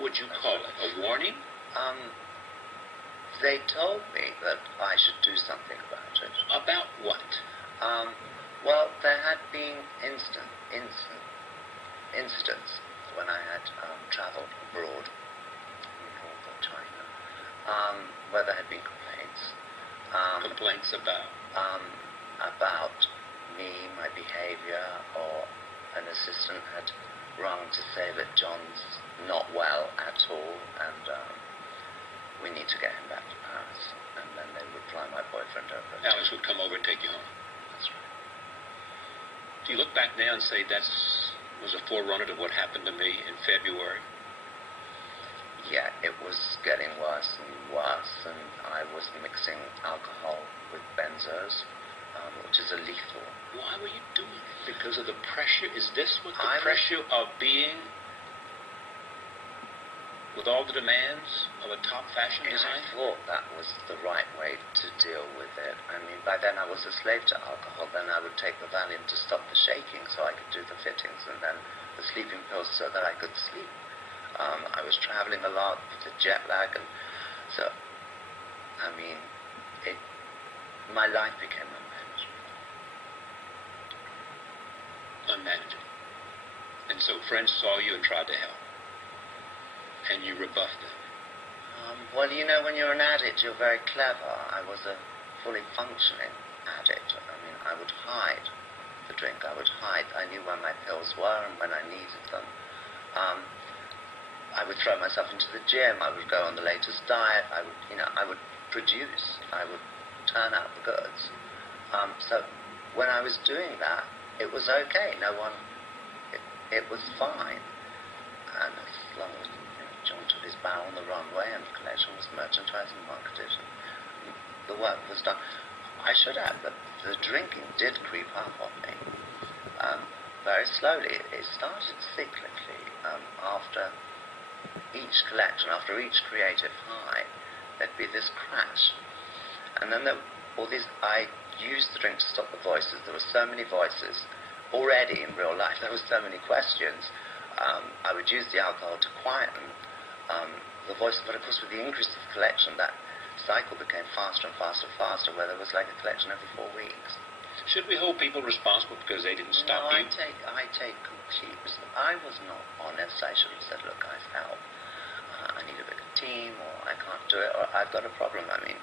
What would you call it? A warning? They told me that I should do something about it. About what? Well, there had been incidents when I had travelled abroad, in Hong Kong, China, where there had been complaints. Complaints about? About me, my behaviour, or an assistant had rung to say that John's not well at all, and we need to get him back to Paris. And then they would fly my boyfriend over. Alex would come over and take you home. That's right. Do you look back now and say that was a forerunner to what happened to me in February? Yeah, it was getting worse and worse, and I was mixing alcohol with benzos, which is a lethal. Why were you doing it? Because of the pressure? Is this what the pressure of being with all the demands of a top fashion designer? I thought that was the right way to deal with it. I mean, by then I was a slave to alcohol. Then I would take the Valium to stop the shaking so I could do the fittings, and then the sleeping pills so that I could sleep. I was traveling a lot with the jet lag, and so, I mean, my life became unmanageable. And so friends saw you and tried to help, and you rebuffed them. Well, you know, when you're an addict, you're very clever. I was a fully functioning addict. I mean, I would hide the drink. I would hide. I knew where my pills were and when I needed them. I would throw myself into the gym. I would go on the latest diet. I would produce. I would turn out the goods. So when I was doing that, it was okay. It was fine. And as long as John took his barrel on the wrong way and the collection was merchandised and marketed, and the work was done. I should add that the drinking did creep up on me very slowly. It started cyclically. After each collection, after each creative high, there'd be this crash. And then I used the drink to stop the voices. There were so many voices already in real life. There were so many questions. I would use the alcohol to quieten the voices, but of course with the increase of the collection, that cycle became faster and faster and faster, where there was like a collection every 4 weeks. Should we hold people responsible because they didn't stop you? I take complete responsibility. I was not honest. I should have said, look guys, help. I need a bigger team, or I can't do it, or I've got a problem. I mean,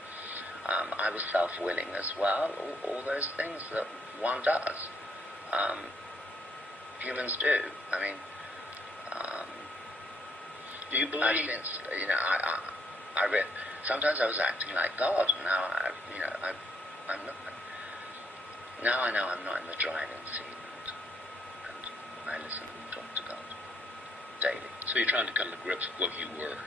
I was self-willing as well, all those things that one does. Humans do. I mean, do you believe? Sometimes I was acting like God. Now I'm not. Now I know I'm not in the driving seat, and I listen and talk to God daily. So you're trying to come to grips with what you were.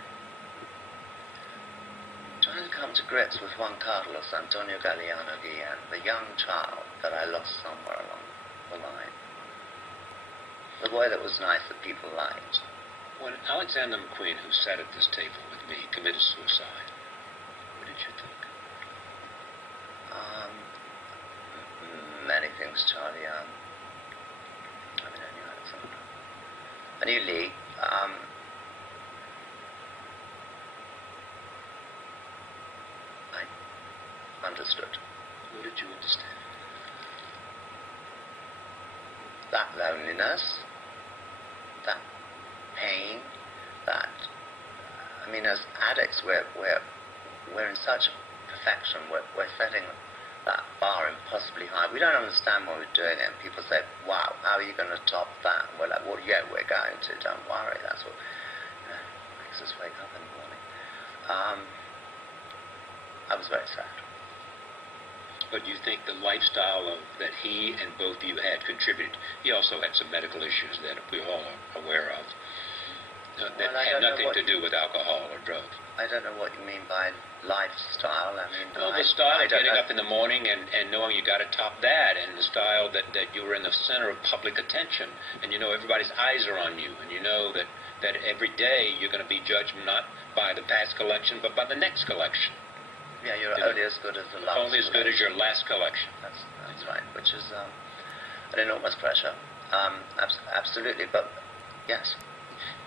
Trying to come to grips with Juan Carlos Antonio Galliano Says, the young child that I lost somewhere along the line. The boy that was nice, that people liked. When Alexander McQueen, who sat at this table with me, committed suicide, what did you think? Many things, Charlie. I knew Alexander. I knew Lee. I understood. What did you understand? That loneliness, that pain, as addicts, we're in such perfection. We're setting that bar impossibly high. We don't understand why we're doing it. And people say, wow, how are you going to top that? And we're like, well, yeah, we're going to. Don't worry. That's what makes us wake up in the morning. I was very sad. But you think the lifestyle that he and both of you had contributed? He also had some medical issues that we all are aware of that had nothing to do with alcohol or drugs. I don't know what you mean by lifestyle. Well, the style of getting up in the morning and knowing you got to top that, and the style that you were in the center of public attention, and everybody's eyes are on you, and that every day you're going to be judged not by the past collection, but by the next collection. Yeah, you're only as good as the last. Only as good as your last collection. That's right, which is an enormous pressure. Absolutely, but yes.